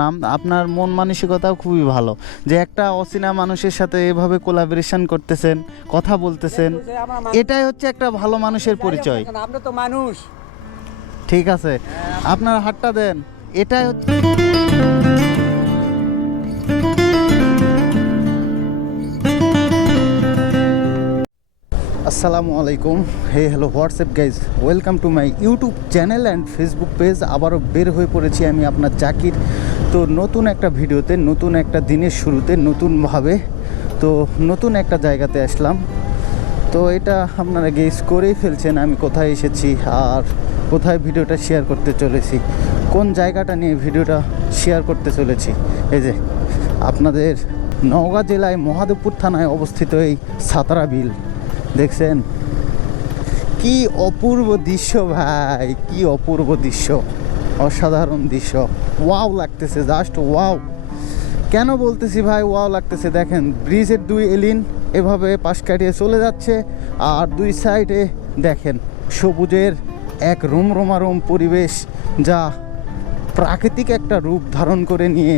নাম আপনার মন মানসিকতাও খুবই ভালো। যে একটা অচেনা মানুষের সাথে এভাবে কোলাবরেশন করতেছেন কথা বলতেছেন এটাই হচ্ছে একটা ভালো মানুষের পরিচয়। আমরা তো মানুষ। ঠিক আছে আপনার হাতটা দেন এটাই হচ্ছে আসসালামু আলাইকুম hey hello WhatsApp guys welcome to my YouTube channel and Facebook page. আবারও বের হয়ে পড়েছি আমি আপনার জাকির। তো নতুন একটা ভিডিওতে, নতুন একটা দিনের শুরুতে, নতুনভাবে, তো নতুন একটা জায়গাতে আসলাম। তো এটা আপনারা গেস করেই ফেলছেন আমি কোথায় এসেছি আর কোথায় ভিডিওটা শেয়ার করতে চলেছি। কোন জায়গাটা নিয়ে ভিডিওটা শেয়ার করতে চলেছি? এই যে, আপনাদের নওগাঁ জেলায় মহাদেবপুর থানায় অবস্থিত এই সাতারা বিল, দেখছেন? কি অপূর্ব দৃশ্য ভাই, কি অপূর্ব দৃশ্য। অসাধারণ দৃশ্য। ওয়াও লাগতেছে জাস্ট ওয়াও। কেন বলতেছি ভাই ওয়াও লাগতেছে? দেখেন, ব্রিজের দুই এলিন এভাবে পাশ কাটিয়ে চলে যাচ্ছে আর দুই সাইডে দেখেন, সবুজের এক রোমরোমারোম পরিবেশ যা প্রাকৃতিক একটা রূপ ধারণ করে নিয়ে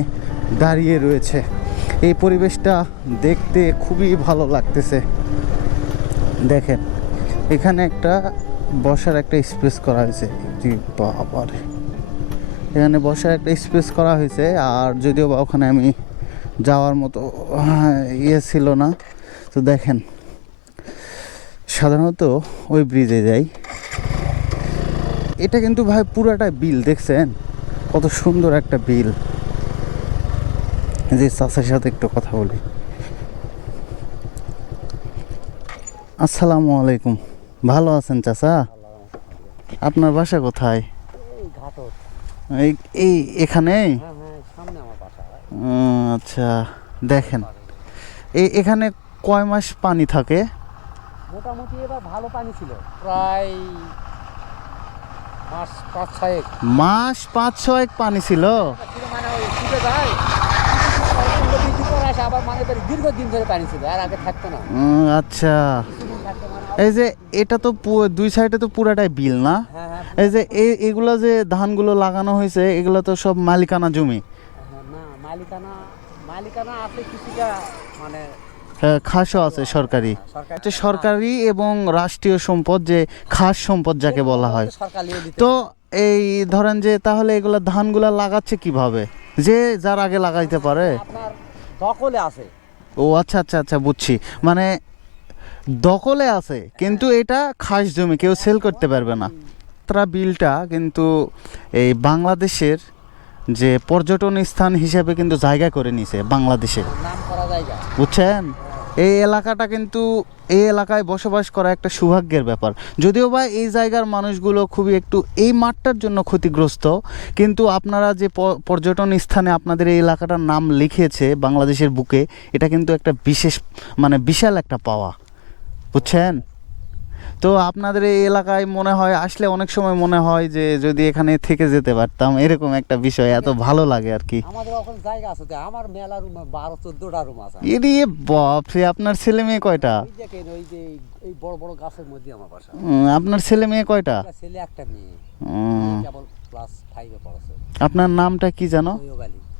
দাঁড়িয়ে রয়েছে। এই পরিবেশটা দেখতে খুবই ভালো লাগতেছে। দেখেন, এখানে একটা বসার একটা স্পেস করা হয়েছে। বাবারে। এখানে বসার একটা স্পেস করা হয়েছে আর যদিও বা ওখানে আমি যাওয়ার মতো ইয়ে ছিল না। তো দেখেন সাধারণত ওই ব্রিজে যাই। এটা কিন্তু ভাই পুরাটা বিল দেখছেন? কত সুন্দর একটা বিল। যে চাষের সাথে একটু কথা বলি। আসসালামু আলাইকুম। ভালো আছেন চাচা? আপনার বাসা কোথায়? এই এখানে? হ্যাঁ হ্যাঁ আচ্ছা দেখেন। এই এখানে কয় মাস পানি থাকে? মোটামুটি এবার ভালো পানি ছিল প্রায় মাস পাঁচ ছয়েক। মাস পাঁচ ছয়েক পানি ছিল? মানে ওই শুকে যায় মানে দীর্ঘদিন ধরে পানি ছিল আর আগে থাকতো না। আচ্ছা। মানে এই যে এটা তো দুই সাইডে তো পুরাটাই বিল না? এই যে এগুলো যে ধানগুলো লাগানো হয়েছে এগুলো তো সব মালিকানা জমি। হ্যাঁ, মালিকানা মালিকানা আছে কিছুটা মানে হ্যাঁ, খাসও আছে সরকারি। হচ্ছে সরকারি। এবং রাষ্ট্রীয় সম্পদ যে খাস সম্পদ যাকে বলা হয়। তো এই ধরেন যে তাহলে এগুলো ধানগুলা লাগাচ্ছে কীভাবে? যে যার আগে লাগাইতে পারে। দখলে আছে। ও আচ্ছা আচ্ছা আচ্ছা বুঝছি। মানে দখলে আছে কিন্তু এটা খাস জমি কেউ সেল করতে পারবে না। তারা বিলটা কিন্তু এই বাংলাদেশের যে পর্যটন স্থান হিসেবে কিন্তু জায়গা করে নিছে বাংলাদেশে। বুঝছেন? এই এলাকাটা কিন্তু এই এলাকায় বসবাস করা একটা সৌভাগ্যের ব্যাপার। যদিও বা এই জায়গার মানুষগুলো খুবই একটু এই মাঠটার জন্য ক্ষতিগ্রস্ত কিন্তু আপনারা যে পর্যটন স্থানে আপনাদের এই এলাকাটার নাম লিখেছে বাংলাদেশের বুকে এটা কিন্তু একটা বিশেষ মানে বিশাল একটা পাওয়া। বুঝছেন? তো আপনাদের এই এলাকায় মনে হয় আসলে অনেক সময় মনে হয় যে যদি এখানে থেকে যেতে পারতাম এরকম একটা বিষয় এত ভালো লাগে আর কি। আমাদের ওখানে জায়গা আছে তো আমার মেলা রুম আছে। এদিকে বাপরে আপনার ছেলে মেয়ে কয়টা? ওই দেখেন ওই যে এই- বড় বড় গাছের মধ্যে আমার বাসা। আপনার ছেলে মেয়ে কয়টা? একটা ছেলে একটা মেয়ে। কেবল ক্লাস ফাইভে পড়াছে আপনার নামটা কি জানো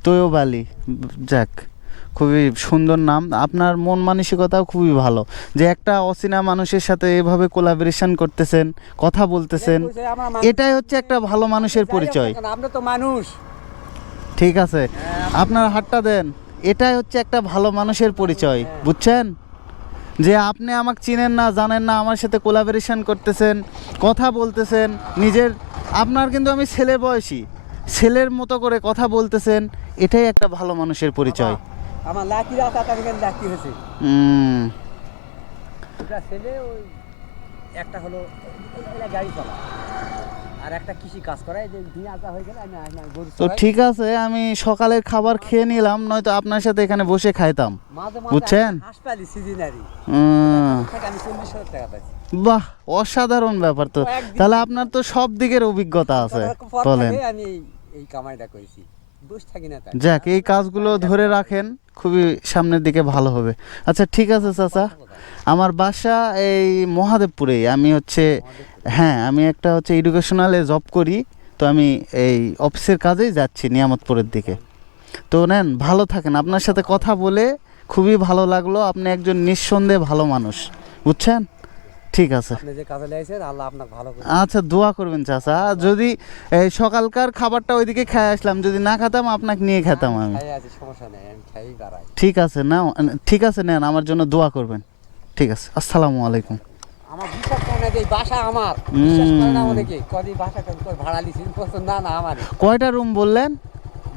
তৈয়ব আলী। যাক। খুবই সুন্দর নাম। আপনার মন মানসিকতাও খুবই ভালো। যে একটা অচেনা মানুষের সাথে এভাবে কোলাবরেশন করতেছেন কথা বলতেছেন এটাই হচ্ছে একটা ভালো মানুষের পরিচয়। আমরা তো মানুষ। ঠিক আছে। আপনার হাতটা দেন। এটাই হচ্ছে একটা ভালো মানুষের পরিচয়। বুঝছেন? যে আপনি আমাকে চিনেন না জানেন না আমার সাথে কোলাবরেশন করতেছেন কথা বলতেছেন নিজের আপনার কিন্তু আমি ছেলে বয়সী। ছেলের মতো করে কথা বলতেছেন এটাই একটা ভালো মানুষের পরিচয়। আমার লাকি রাত থেকে লাকি হয়েছে। দুটা ছেলে ওই একটা হলো গাড়ি চালা আর একটা কৃষি কাজ করে এই যে দিন আজা হয়ে গেলে আমি তো ঠিক আছে আমি সকালের খাবার খেয়ে নিলাম নয়তো আপনার সাথে এখানে বসে খাইতাম। বুঝছেন? সিজনারি। আমি চল্লিশ হাজার টাকা পাইছি। বাহ অসাধারণ ব্যাপার তো। তাহলে আপনার তো সব দিকের অভিজ্ঞতা আছে বলেন। আমি এই- কামাইটা করেছি। যাক এই কাজগুলো ধরে রাখেন খুবই সামনের দিকে ভালো হবে। আচ্ছা ঠিক আছে চাচা। আমার বাসা এই মহাদেবপুরেই। আমি হচ্ছে হ্যাঁ আমি একটা হচ্ছে এডুকেশনালে জব করি তো আমি এই অফিসের কাজেই যাচ্ছি নিয়ামতপুরের দিকে। তো নেন ভালো থাকেন। আপনার সাথে কথা বলে খুবই ভালো লাগল। আপনি একজন নিঃসন্দেহে ভালো মানুষ। বুঝছেন? ঠিক আছে। আচ্ছা দোয়া করবেন চাচা। যদি সকালকার খাবারটা ওইদিকে খেয়ে আসলাম যদি না খেতাম আপনাকে নিয়ে খেতাম আমি। ঠিক আছে না ঠিক আছে নেন আমার জন্য দোয়া করবেন। ঠিক আছে আসসালামু আলাইকুম। আমার বিশ্বাস করে এই বাসা আমার। বিশ্বাস করে না অনেকে কদিন বাসা ভাড়া লিছি না না আমার কয়টা রুম বললেন?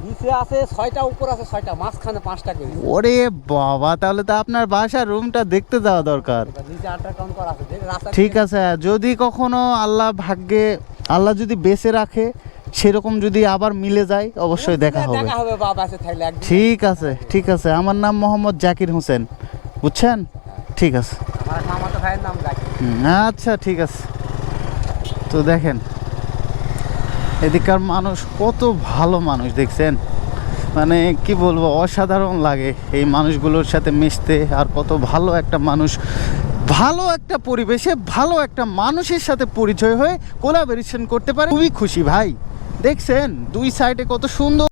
নিচে আছে ছয়টা উপর আছে ছয়টা মাঝখানে পাঁচটা করে। ওরে বাবা তাহলে তো আপনার বাসার রুমটা দেখতে যাওয়া দরকার। নিচে আটটা করা আছে রাস্তা ঠিক আছে যদি কখনো আল্লাহ ভাগ্যে আল্লাহ যদি বেঁচে রাখে সেরকম যদি আবার মিলে যায় অবশ্যই দেখা হবে দেখা হবে। বাবা আছে থাকলে ঠিক আছে ঠিক আছে। আমার নাম মোহাম্মদ জাকির হোসেন বুঝছেন? ঠিক আছে। আমার মামাতো ভাইয়ের নাম জাকি আচ্ছা ঠিক আছে। তো দেখেন এদিককার মানুষ কত ভালো মানুষ, দেখছেন? মানে কি বলব, অসাধারণ লাগে এই মানুষগুলোর সাথে মিশতে, আর কত ভালো একটা মানুষ, ভালো একটা পরিবেশে, ভালো একটা মানুষের সাথে পরিচয় হয়ে কোলাবরেশন করতে পারে। খুবই খুশি ভাই, দেখছেন? দুই সাইডে কত সুন্দর